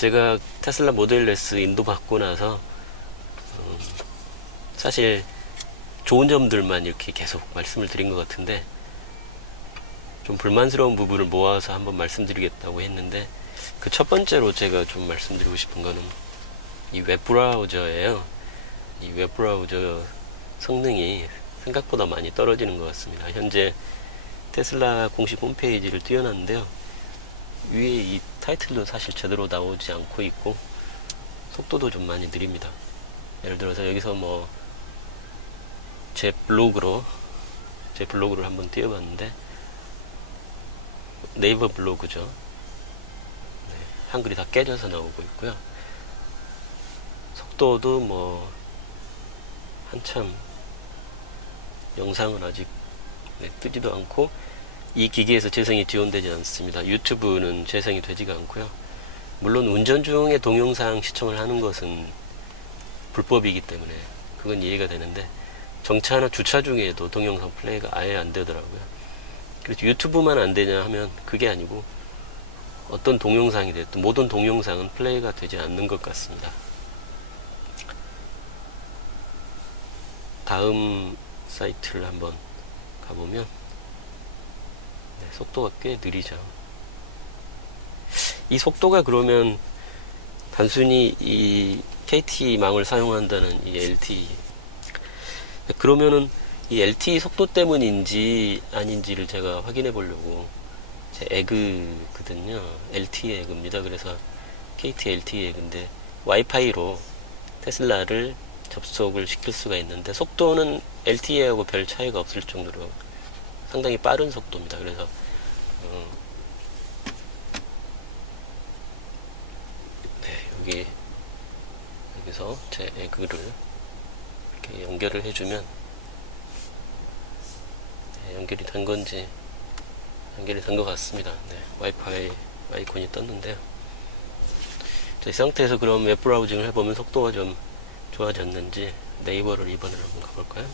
제가 테슬라 모델 S 인도받고 나서 사실 좋은 점들만 이렇게 계속 말씀을 드린 것 같은데, 좀 불만스러운 부분을 모아서 한번 말씀드리겠다고 했는데, 그 첫 번째로 제가 좀 말씀드리고 싶은 거는 이 웹브라우저예요. 이 웹브라우저 성능이 생각보다 많이 떨어지는 것 같습니다. 현재 테슬라 공식 홈페이지를 띄워놨는데요, 위에 이 타이틀도 사실 제대로 나오지 않고 있고 속도도 좀 많이 느립니다. 예를 들어서 여기서 뭐 제 블로그를 한번 띄워봤는데, 네이버 블로그죠. 네, 한글이 다 깨져서 나오고 있고요. 속도도 뭐 한참 영상은 아직 뜨지도 않고, 이 기기에서 재생이 지원되지 않습니다. 유튜브는 재생이 되지가 않고요. 물론 운전 중에 동영상 시청을 하는 것은 불법이기 때문에 그건 이해가 되는데, 정차나 주차 중에도 동영상 플레이가 아예 안 되더라고요. 그래서 유튜브만 안 되냐 하면 그게 아니고, 어떤 동영상이 됐든 모든 동영상은 플레이가 되지 않는 것 같습니다. 다음 사이트를 한번 가보면 속도가 꽤 느리죠. 이 속도가 그러면 단순히 이 KT망을 사용한다는 이 LTE, 그러면은 이 LTE 속도 때문인지 아닌지를 제가 확인해 보려고, 제 에그거든요. LTE 에그입니다. 그래서 KT LTE 에그인데 와이파이로 테슬라를 접속을 시킬 수가 있는데, 속도는 LTE하고 별 차이가 없을 정도로 상당히 빠른 속도입니다. 그래서 여기서 제 에그를 이렇게 연결을 해주면, 연결이 된 건지, 연결이 된 것 같습니다. 와이파이 아이콘이 떴는데요. 이 상태에서 그럼 웹 브라우징을 해보면 속도가 좀 좋아졌는지 네이버를 이번에는 한번 가볼까요?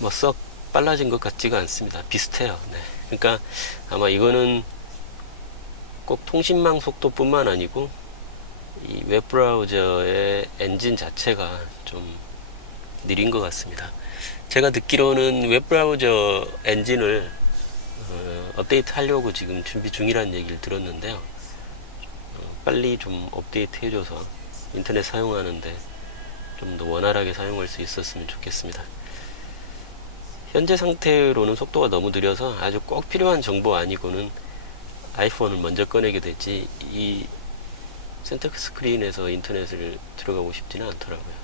뭐 썩 빨라진 것 같지가 않습니다. 비슷해요. 그러니까 아마 이거는 꼭 통신망 속도뿐만 아니고 이 웹브라우저의 엔진 자체가 좀 느린 것 같습니다. 제가 듣기로는 웹브라우저 엔진을 업데이트 하려고 지금 준비 중이라는 얘기를 들었는데요. 빨리 좀 업데이트 해줘서 인터넷 사용하는데 좀 더 원활하게 사용할 수 있었으면 좋겠습니다. 현재 상태로는 속도가 너무 느려서 아주 꼭 필요한 정보 아니고는 아이폰을 먼저 꺼내게 되지, 이 센터 스크린에서 인터넷을 들어가고 싶지는 않더라고요.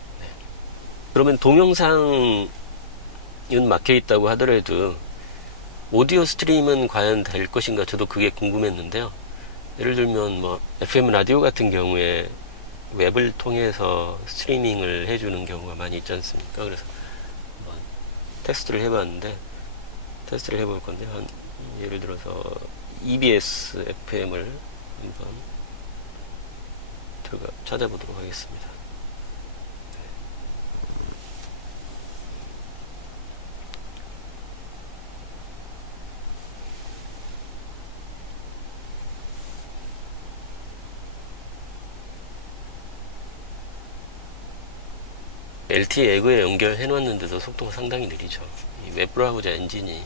그러면 동영상은 막혀 있다고 하더라도 오디오 스트림은 과연 될 것인가, 저도 그게 궁금했는데요. 예를 들면 뭐 FM 라디오 같은 경우에 웹을 통해서 스트리밍을 해주는 경우가 많이 있지 않습니까? 그래서 한번 테스트를 해봤는데, 테스트를 해볼 건데, 예를 들어서 EBS FM을 한번 찾아보도록 하겠습니다. LTE 에그에 연결해 놨는데도 속도가 상당히 느리죠. 이 웹브라우저 엔진이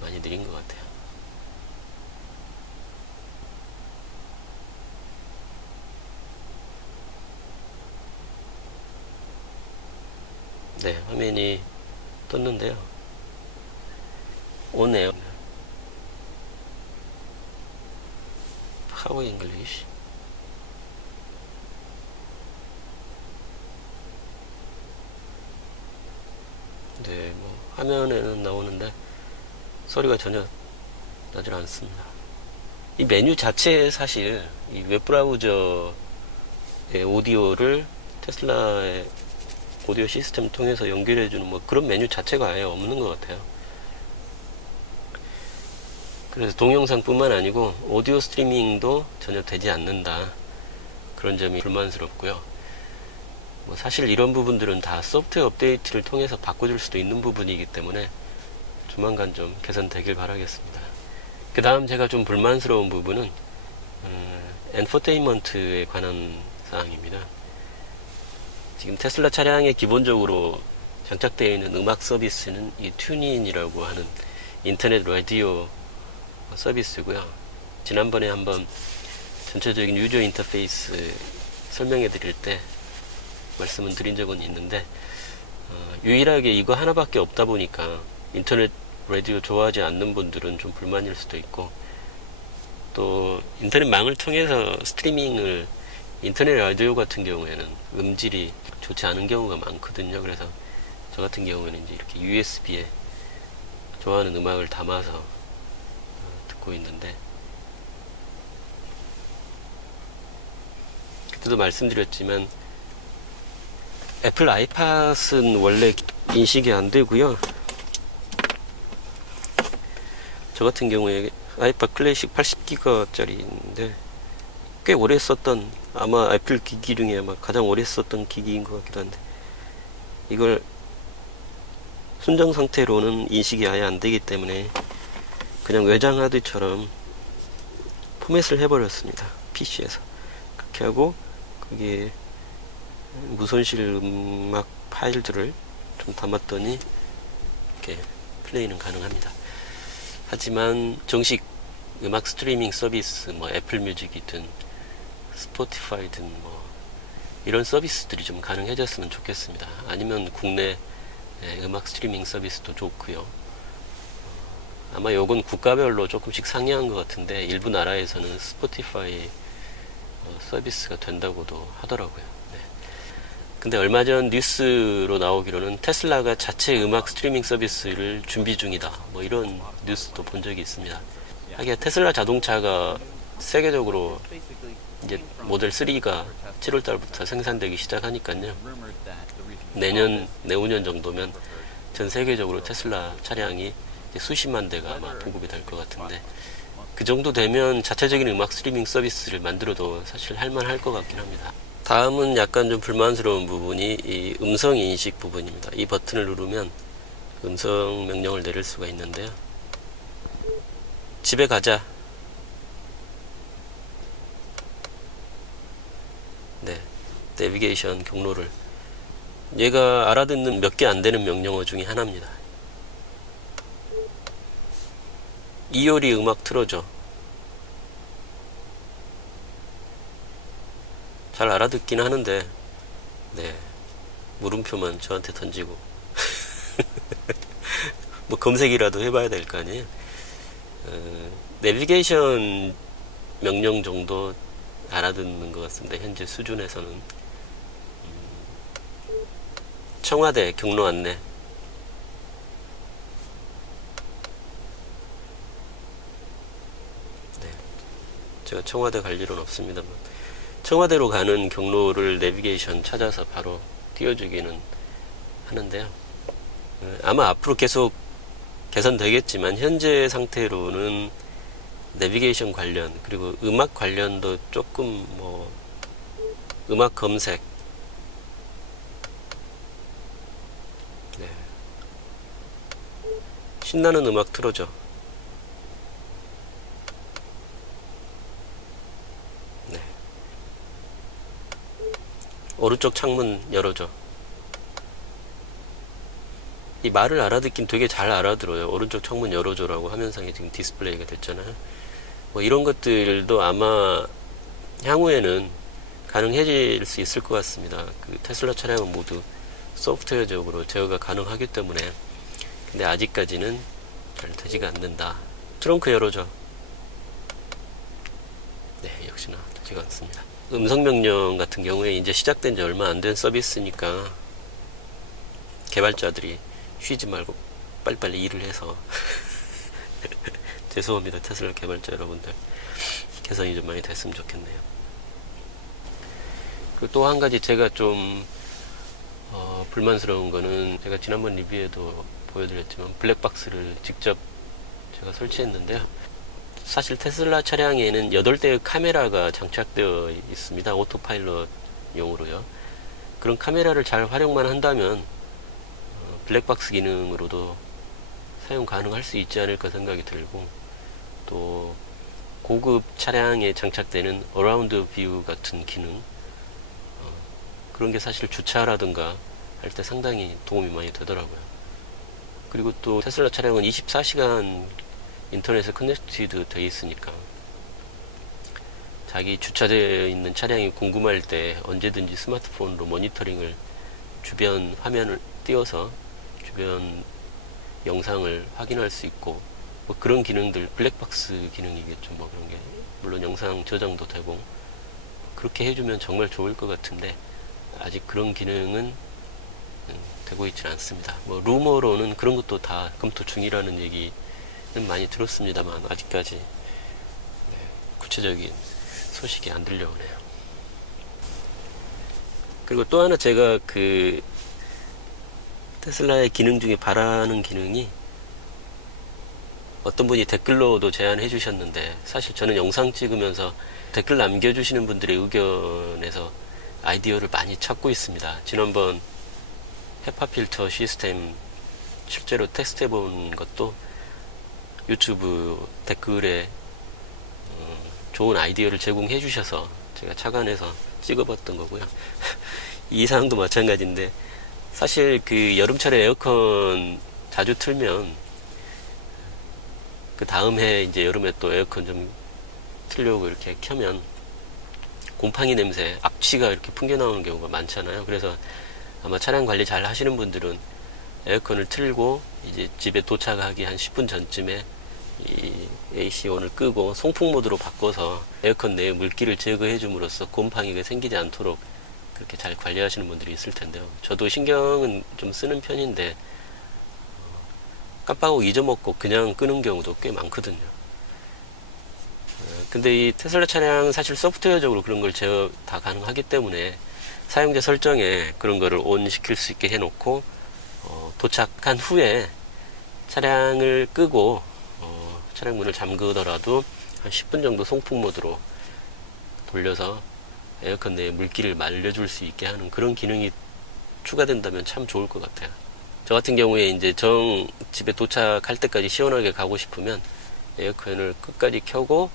많이 느린 것 같아요. 화면이 떴는데요. 오네요. How English? 뭐 화면에는 나오는데 소리가 전혀 나질 않습니다. 이 메뉴 자체에 사실 이 웹브라우저의 오디오를 테슬라의 오디오 시스템 통해서 연결해주는 뭐 그런 메뉴 자체가 아예 없는 것 같아요. 그래서 동영상뿐만 아니고 오디오 스트리밍도 전혀 되지 않는다, 그런 점이 불만스럽고요. 뭐 사실 이런 부분들은 다 소프트웨어 업데이트를 통해서 바꿔줄 수도 있는 부분이기 때문에 조만간 좀 개선되길 바라겠습니다. 그 다음 제가 좀 불만스러운 부분은 엔터테인먼트에 관한 사항입니다. 지금 테슬라 차량에 기본적으로 장착되어 있는 음악 서비스는 이 튜닝이라고 하는 인터넷 라디오 서비스고요. 지난번에 한번 전체적인 유저 인터페이스 설명해 드릴 때 말씀을 드린 적은 있는데, 유일하게 이거 하나밖에 없다 보니까 인터넷 라디오 좋아하지 않는 분들은 좀 불만일 수도 있고, 또 인터넷망을 통해서 스트리밍을, 인터넷 라디오 같은 경우에는 음질이 좋지 않은 경우가 많거든요. 그래서 저 같은 경우에는 이제 이렇게 USB에 좋아하는 음악을 담아서 듣고 있는데, 그때도 말씀드렸지만 애플 아이팟은 원래 인식이 안 되고요. 저 같은 경우에 아이팟 클래식 80기가짜리인데 꽤 오래 썼던, 아마 애플 기기 중에 아마 가장 오래 썼던 기기인 것 같기도 한데, 이걸 순정 상태로는 인식이 아예 안 되기 때문에 그냥 외장 하드처럼 포맷을 해버렸습니다. PC에서. 그렇게 하고 거기에 무손실 음악 파일들을 좀 담았더니 이렇게 플레이는 가능합니다. 하지만 정식 음악 스트리밍 서비스, 뭐 애플 뮤직이든 스포티파이든 뭐 이런 서비스들이 좀 가능해졌으면 좋겠습니다. 아니면 국내 음악 스트리밍 서비스도 좋고요. 아마 요건 국가별로 조금씩 상이한 것 같은데, 일부 나라에서는 스포티파이 서비스가 된다고도 하더라고요. 네. 근데 얼마 전 뉴스로 나오기로는 테슬라가 자체 음악 스트리밍 서비스를 준비 중이다, 뭐 이런 뉴스도 본 적이 있습니다. 하기야 테슬라 자동차가 세계적으로 이제 모델 3가 7월 달부터 생산되기 시작하니까요. 내후년 정도면 전 세계적으로 테슬라 차량이 수십만 대가 아마 보급이 될 것 같은데, 그 정도 되면 자체적인 음악 스트리밍 서비스를 만들어도 사실 할만할 것 같긴 합니다. 다음은 약간 좀 불만스러운 부분이 이 음성 인식 부분입니다. 이 버튼을 누르면 음성 명령을 내릴 수가 있는데요. 집에 가자. 네, 내비게이션 경로를, 얘가 알아듣는 몇 개 안 되는 명령어 중에 하나입니다. 이효리 음악 틀어줘. 잘 알아듣긴 하는데, 네, 물음표만 저한테 던지고 뭐 검색이라도 해봐야 될 거 아니에요. 내비게이션 명령 정도 알아듣는 것 같습니다. 현재 수준에서는. 청와대 경로 안내. 네, 제가 청와대 갈 일은 없습니다만 청와대로 가는 경로를 내비게이션 찾아서 바로 띄워주기는 하는데요. 아마 앞으로 계속 개선되겠지만 현재 상태로는 내비게이션 관련, 그리고 음악 관련도 조금 뭐 음악 검색, 네, 신나는 음악 틀어줘. 네, 오른쪽 창문 열어줘. 이 말을 알아듣긴 되게 잘 알아들어요. 오른쪽 창문 열어줘라고 화면상에 지금 디스플레이가 됐잖아요. 뭐 이런 것들도 아마 향후에는 가능해질 수 있을 것 같습니다. 그 테슬라 차량은 모두 소프트웨어적으로 제어가 가능하기 때문에. 근데 아직까지는 잘 되지가 않는다. 트렁크 열어줘. 네, 역시나 되지가 않습니다. 음성 명령 같은 경우에 이제 시작된 지 얼마 안 된 서비스니까 개발자들이 쉬지 말고 빨리빨리 일을 해서 죄송합니다, 테슬라 개발자 여러분들. 개선이 좀 많이 됐으면 좋겠네요. 그리고 또 한 가지 제가 좀 불만스러운 거는, 제가 지난번 리뷰에도 보여드렸지만 블랙박스를 직접 제가 설치했는데요. 사실 테슬라 차량에는 8대의 카메라가 장착되어 있습니다. 오토파일럿용으로요. 그런 카메라를 잘 활용만 한다면 블랙박스 기능으로도 사용 가능할 수 있지 않을까 생각이 들고, 또 고급 차량에 장착되는 어라운드 뷰 같은 기능, 그런 게 사실 주차라든가 할 때 상당히 도움이 많이 되더라고요. 그리고 또 테슬라 차량은 24시간 인터넷에 커넥티드 되어 있으니까 자기 주차되어 있는 차량이 궁금할 때 언제든지 스마트폰으로 모니터링을, 주변 화면을 띄워서 주변 영상을 확인할 수 있고, 뭐 그런 기능들, 블랙박스 기능이겠죠. 뭐 그런 게, 물론 영상 저장도 되고, 그렇게 해주면 정말 좋을 것 같은데 아직 그런 기능은 되고 있지는 않습니다. 뭐 루머로는 그런 것도 다 검토 중이라는 얘기는 많이 들었습니다만 아직까지 구체적인 소식이 안 들려오네요. 그리고 또 하나 제가 그 테슬라의 기능 중에 바라는 기능이, 어떤 분이 댓글로도 제안해 주셨는데 사실 저는 영상 찍으면서 댓글 남겨주시는 분들의 의견에서 아이디어를 많이 찾고 있습니다. 지난번 헤파 필터 시스템 실제로 테스트 해본 것도 유튜브 댓글에 좋은 아이디어를 제공해 주셔서 제가 착안해서 찍어봤던 거고요. 이 사항도 마찬가지인데, 사실 그 여름철에 에어컨 자주 틀면 그 다음 해 이제 여름에 또 에어컨 좀 틀려고 이렇게 켜면 곰팡이 냄새, 악취가 이렇게 풍겨 나오는 경우가 많잖아요. 그래서 아마 차량 관리 잘 하시는 분들은 에어컨을 틀고 이제 집에 도착하기 한 10분 전쯤에 이 AC 온을 끄고 송풍 모드로 바꿔서 에어컨 내에 물기를 제거해 줌으로써 곰팡이가 생기지 않도록 그렇게 잘 관리하시는 분들이 있을 텐데요. 저도 신경은 좀 쓰는 편인데 깜빡하고 잊어먹고 그냥 끄는 경우도 꽤 많거든요. 근데 이 테슬라 차량 사실 소프트웨어적으로 그런 걸 제어 다 가능하기 때문에 사용자 설정에 그런 거를 온 시킬 수 있게 해놓고 도착한 후에 차량을 끄고 차량 문을 잠그더라도 한 10분 정도 송풍 모드로 돌려서 에어컨 내에 물기를 말려줄 수 있게 하는 그런 기능이 추가된다면 참 좋을 것 같아요. 저 같은 경우에 이제 집에 도착할 때까지 시원하게 가고 싶으면 에어컨을 끝까지 켜고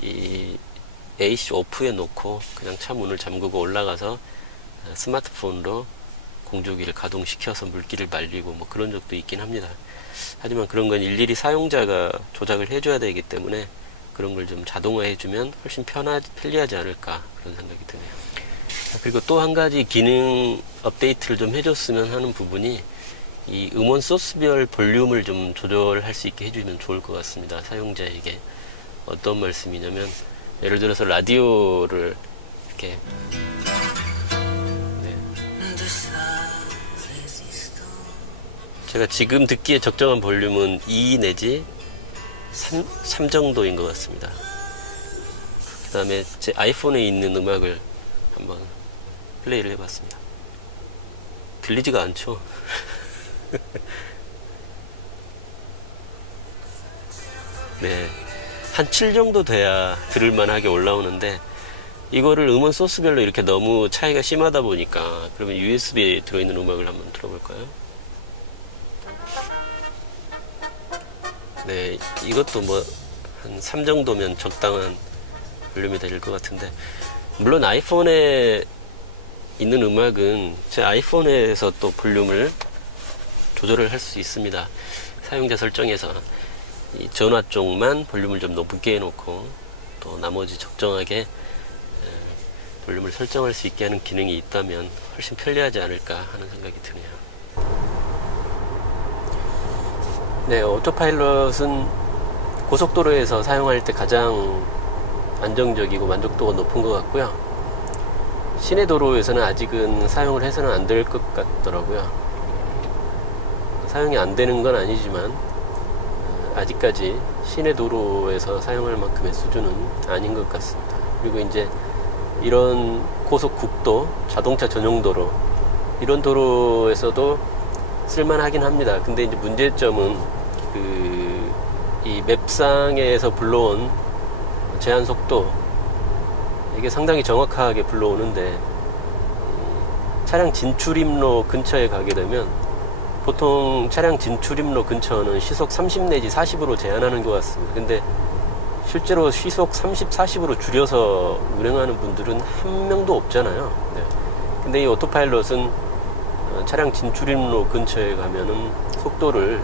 이 AC 오프에 놓고 그냥 차 문을 잠그고 올라가서 스마트폰으로 공조기를 가동시켜서 물기를 말리고 뭐 그런 적도 있긴 합니다. 하지만 그런 건 일일이 사용자가 조작을 해줘야 되기 때문에 그런 걸 좀 자동화해주면 훨씬 편리하지 않을까 그런 생각이 드네요. 그리고 또 한 가지 기능 업데이트를 좀 해줬으면 하는 부분이, 이 음원 소스별 볼륨을 좀 조절할 수 있게 해주면 좋을 것 같습니다. 사용자에게. 어떤 말씀이냐면, 예를 들어서 라디오를 이렇게 제가 지금 듣기에 적정한 볼륨은 2 내지 3 정도인 것 같습니다. 그 다음에 제 아이폰에 있는 음악을 한번 플레이를 해봤습니다. 들리지가 않죠? 네, 한 7 정도 돼야 들을만하게 올라오는데, 이거를 음원 소스별로 이렇게 너무 차이가 심하다 보니까, 그러면 USB에 들어있는 음악을 한번 들어볼까요? 네, 이것도 뭐 한 3 정도면 적당한 볼륨이 될 것 같은데, 물론 아이폰에 있는 음악은 제 아이폰에서 또 볼륨을 조절을 할 수 있습니다. 사용자 설정에서 이 전화 쪽만 볼륨을 좀 높게 해놓고 또 나머지 적정하게 볼륨을 설정할 수 있게 하는 기능이 있다면 훨씬 편리하지 않을까 하는 생각이 드네요. 네, 오토파일럿은 고속도로에서 사용할 때 가장 안정적이고 만족도가 높은 것 같고요. 시내 도로에서는 아직은 사용을 해서는 안 될 것 같더라고요. 사용이 안 되는 건 아니지만 아직까지 시내 도로에서 사용할 만큼의 수준은 아닌 것 같습니다. 그리고 이제 이런 고속국도, 자동차 전용 도로, 이런 도로에서도 쓸만하긴 합니다. 근데 이제 문제점은 이 맵상에서 불러온 제한 속도, 이게 상당히 정확하게 불러오는데 차량 진출입로 근처에 가게 되면 보통 차량 진출입로 근처는 시속 30 내지 40으로 제한하는 것 같습니다. 근데 실제로 시속 30, 40으로 줄여서 운행하는 분들은 한 명도 없잖아요. 네. 근데 이 오토파일럿은 차량 진출입로 근처에 가면은 속도를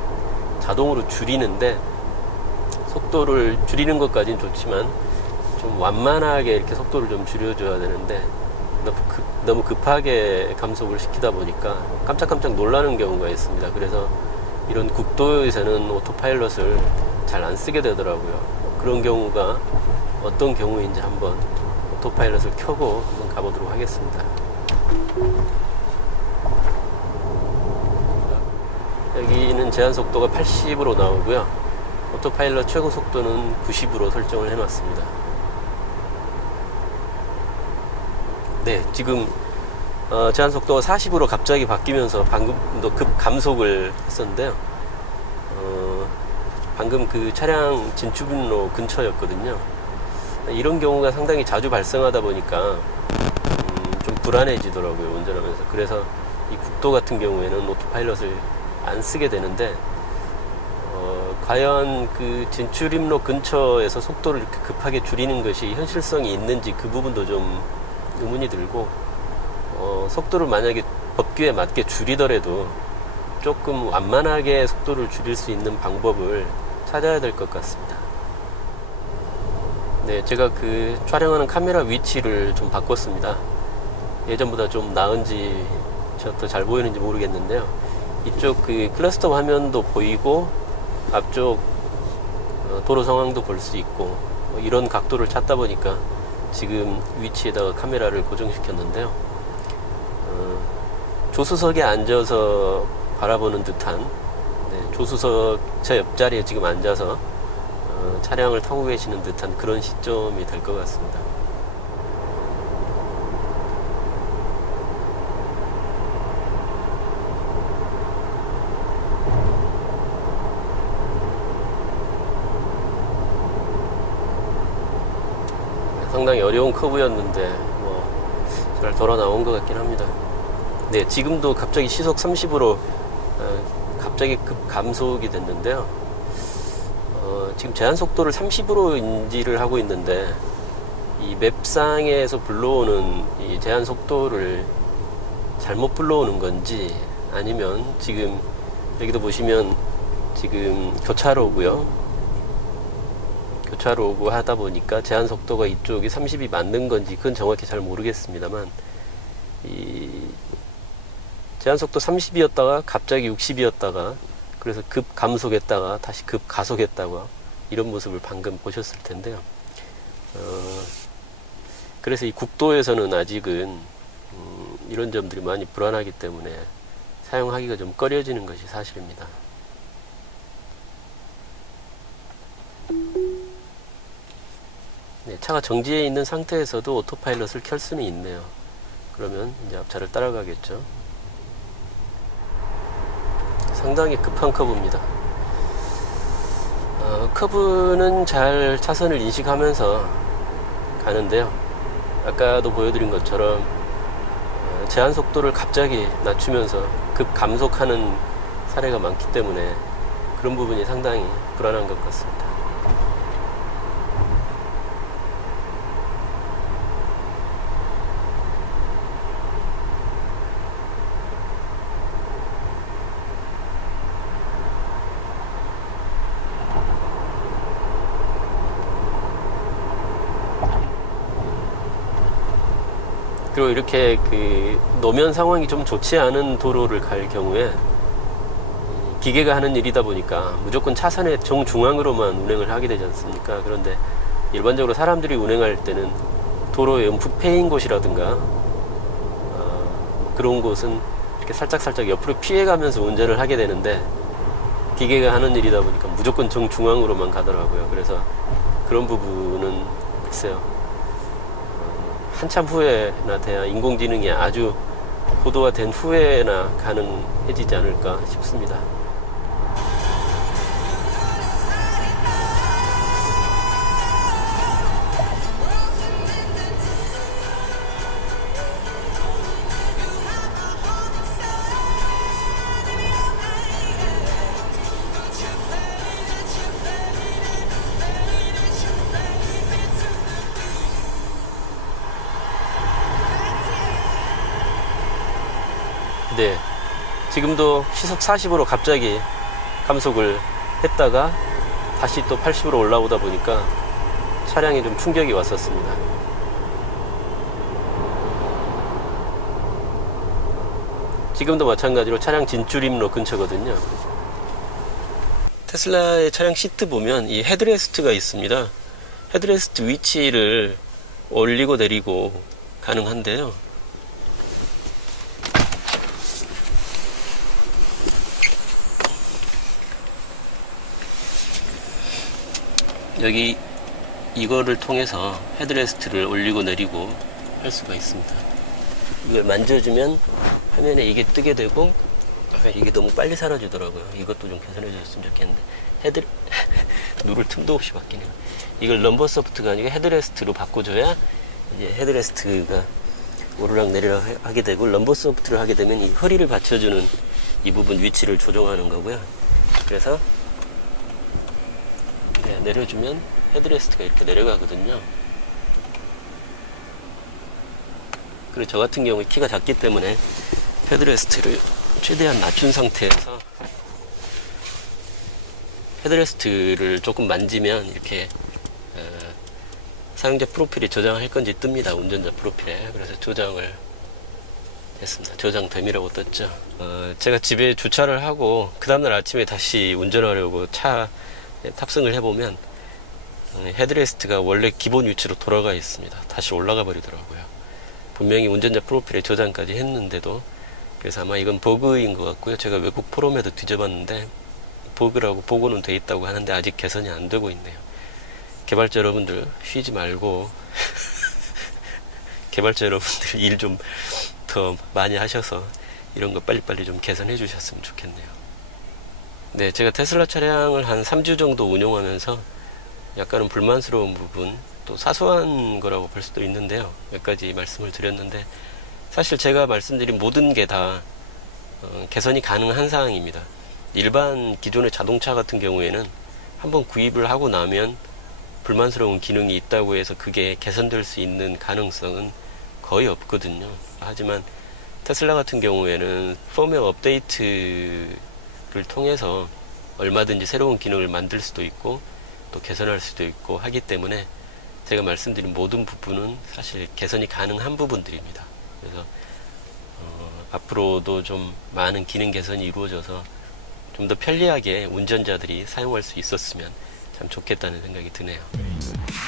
자동으로 줄이는데, 속도를 줄이는 것까지는 좋지만 좀 완만하게 이렇게 속도를 좀 줄여줘야 되는데, 너무 급하게 감속을 시키다 보니까 깜짝깜짝 놀라는 경우가 있습니다. 그래서 이런 국도에서는 오토파일럿을 잘 안 쓰게 되더라고요. 그런 경우가 어떤 경우인지 한번 오토파일럿을 켜고 한번 가보도록 하겠습니다. 여기는 제한 속도가 80으로 나오고요. 오토파일럿 최고 속도는 90으로 설정을 해놨습니다. 네, 지금 제한 속도가 40으로 갑자기 바뀌면서 방금도 급 감속을 했었는데요. 방금 그 차량 진출로 근처였거든요. 이런 경우가 상당히 자주 발생하다 보니까 좀 불안해지더라고요, 운전하면서. 그래서 이 국도 같은 경우에는 오토파일럿을 안 쓰게 되는데, 과연 그 진출입로 근처에서 속도를 이렇게 급하게 줄이는 것이 현실성이 있는지 그 부분도 좀 의문이 들고, 속도를 만약에 법규에 맞게 줄이더라도 조금 완만하게 속도를 줄일 수 있는 방법을 찾아야 될 것 같습니다. 네, 제가 그 촬영하는 카메라 위치를 좀 바꿨습니다. 예전보다 좀 나은지 더 잘 보이는지 모르겠는데요. 이쪽 그 클러스터 화면도 보이고 앞쪽 도로 상황도 볼 수 있고, 이런 각도를 찾다 보니까 지금 위치에다가 카메라를 고정시켰는데요. 조수석에 앉아서 바라보는 듯한, 조수석 제 옆자리에 지금 앉아서 차량을 타고 계시는 듯한 그런 시점이 될 것 같습니다. 상당히 어려운 커브였는데 잘 돌아 나온 것 같긴 합니다. 네, 지금도 갑자기 시속 30으로 갑자기 급 감속이 됐는데요. 지금 제한 속도를 30으로 인지를 하고 있는데, 이 맵상에서 불러오는 이 제한 속도를 잘못 불러오는 건지, 아니면 지금 여기도 보시면 지금 교차로고요. 교차로고 하다 보니까 제한 속도가 이쪽이 30이 맞는 건지 그건 정확히 잘 모르겠습니다만, 이 제한 속도 30이었다가 갑자기 60이었다가 그래서 급 감속했다가 다시 급 가속했다가 이런 모습을 방금 보셨을 텐데요. 그래서 이 국도에서는 아직은 이런 점들이 많이 불안하기 때문에 사용하기가 좀 꺼려지는 것이 사실입니다. 네, 차가 정지해 있는 상태에서도 오토파일럿을 켤 수는 있네요. 그러면 이제 앞차를 따라가겠죠. 상당히 급한 커브입니다. 커브는 잘 차선을 인식하면서 가는데요. 아까도 보여드린 것처럼 제한 속도를 갑자기 낮추면서 급 감속하는 사례가 많기 때문에 그런 부분이 상당히 불안한 것 같습니다. 그리고 이렇게 그 노면 상황이 좀 좋지 않은 도로를 갈 경우에 기계가 하는 일이다 보니까 무조건 차선의 정중앙으로만 운행을 하게 되지 않습니까? 그런데 일반적으로 사람들이 운행할 때는 도로의 음푸페인 곳이라든가 그런 곳은 이렇게 살짝살짝 옆으로 피해가면서 운전을 하게 되는데, 기계가 하는 일이다 보니까 무조건 정중앙으로만 가더라고요. 그래서 그런 부분은 글쎄요, 한참 후에나 돼야, 인공지능이 아주 고도화된 후에나 가능해지지 않을까 싶습니다. 네, 지금도 시속 40으로 갑자기 감속을 했다가 다시 또 80으로 올라오다 보니까 차량에 좀 충격이 왔었습니다. 지금도 마찬가지로 차량 진출입로 근처거든요. 테슬라의 차량 시트 보면 이 헤드레스트가 있습니다. 헤드레스트 위치를 올리고 내리고 가능한데요. 여기 이거를 통해서 헤드레스트를 올리고 내리고 할 수가 있습니다. 이걸 만져주면 화면에 이게 뜨게 되고, 이게 너무 빨리 사라지더라고요. 이것도 좀 개선해 줬으면 좋겠는데, 누를 틈도 없이 바뀌네요. 이걸 넘버 소프트가 아니고 헤드레스트로 바꿔줘야 이제 헤드레스트가 오르락 내리락 하게 되고, 넘버 소프트를 하게 되면 이 허리를 받쳐주는 이 부분 위치를 조정하는 거고요. 그래서 내려주면 헤드레스트가 이렇게 내려가거든요. 그리고 저 같은 경우에 키가 작기 때문에 헤드레스트를 최대한 낮춘 상태에서 헤드레스트를 조금 만지면 이렇게 사용자 프로필이 저장할 건지 뜹니다. 운전자 프로필에. 그래서 조장을 했습니다. 저장됨이라고 떴죠. 제가 집에 주차를 하고 그 다음날 아침에 다시 운전하려고 차에 탑승을 해보면 헤드레스트가 원래 기본 위치로 돌아가 있습니다. 다시 올라가 버리더라고요. 분명히 운전자 프로필에 저장까지 했는데도. 그래서 아마 이건 버그인 것 같고요. 제가 외국 포럼에도 뒤져봤는데 버그라고 보고는 돼 있다고 하는데 아직 개선이 안 되고 있네요. 개발자 여러분들 쉬지 말고 개발자 여러분들 일 좀 더 많이 하셔서 이런 거 빨리빨리 좀 개선해 주셨으면 좋겠네요. 네, 제가 테슬라 차량을 한 3주 정도 운용하면서 약간은 불만스러운 부분, 또 사소한 거라고 볼 수도 있는데요. 몇 가지 말씀을 드렸는데, 사실 제가 말씀드린 모든 게 다 개선이 가능한 사항입니다. 일반 기존의 자동차 같은 경우에는 한번 구입을 하고 나면 불만스러운 기능이 있다고 해서 그게 개선될 수 있는 가능성은 거의 없거든요. 하지만 테슬라 같은 경우에는 펌웨어 업데이트를 통해서 얼마든지 새로운 기능을 만들 수도 있고 또 개선할 수도 있고 하기 때문에 제가 말씀드린 모든 부분은 사실 개선이 가능한 부분들입니다. 그래서 앞으로도 좀 많은 기능 개선이 이루어져서 좀 더 편리하게 운전자들이 사용할 수 있었으면 참 좋겠다는 생각이 드네요.